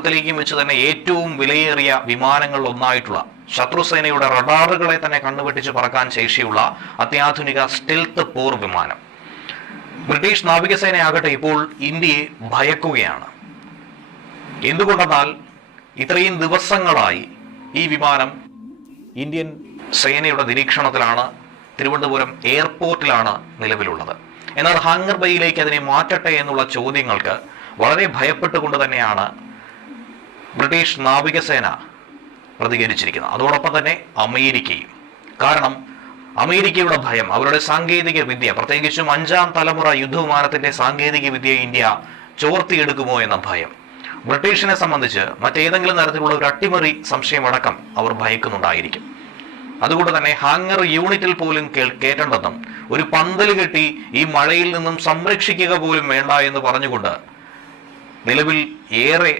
ലോകത്തിലേക്കും വെച്ച് തന്നെ ഏറ്റവും വിലയേറിയ വിമാനങ്ങളിൽ ഒന്നായിട്ടുള്ള ശത്രുസേനയുടെ റഡാറുകളെ തന്നെ കണ്ണുവെട്ടിച്ച് പറക്കാൻ ശേഷിയുള്ള അത്യാധുനിക സ്റ്റെൽത്ത് പോർ വിമാനം. ബ്രിട്ടീഷ് നാവികസേനയാകട്ടെ ഇപ്പോൾ ഇന്ത്യയെ ഭയക്കുകയാണ്. എന്തുകൊണ്ടെന്നാൽ ഇത്രയും ദിവസങ്ങളായി ഈ വിമാനം ഇന്ത്യൻ സേനയുടെ നിരീക്ഷണത്തിലാണ്, തിരുവനന്തപുരം എയർപോർട്ടിലാണ് നിലവിലുള്ളത്. എന്നാൽ ഹാങ്ങർ ബൈയിലേക്ക് അതിനെ മാറ്റട്ടെ എന്നുള്ള ചോദ്യങ്ങൾക്ക് വളരെ ഭയപ്പെട്ടുകൊണ്ട് തന്നെയാണ് ബ്രിട്ടീഷ് നാവികസേന പ്രതികരിച്ചിരിക്കുന്നത്. അതോടൊപ്പം തന്നെ അമേരിക്കയും. കാരണം അമേരിക്കയുടെ ഭയം, അവരുടെ സാങ്കേതിക വിദ്യ, പ്രത്യേകിച്ചും 5ാം തലമുറ യുദ്ധവിമാനത്തിന്റെ സാങ്കേതിക വിദ്യ ഇന്ത്യ ചോർത്തിയെടുക്കുമോ എന്ന ഭയം. ബ്രിട്ടീഷിനെ സംബന്ധിച്ച് മറ്റേതെങ്കിലും തരത്തിലുള്ള ഒരു അട്ടിമറി സംശയമടക്കം അവർ ഭയക്കുന്നുണ്ടായിരിക്കും. അതുകൊണ്ട് തന്നെ ഹാങ്ങർ യൂണിറ്റിൽ പോലും കേട്ടേണ്ടെന്നും ഒരു പന്തൽ കെട്ടി ഈ മഴയിൽ നിന്നും സംരക്ഷിക്കുക പോലും വേണ്ട എന്ന് പറഞ്ഞുകൊണ്ട് നിലവിൽ ഏറെ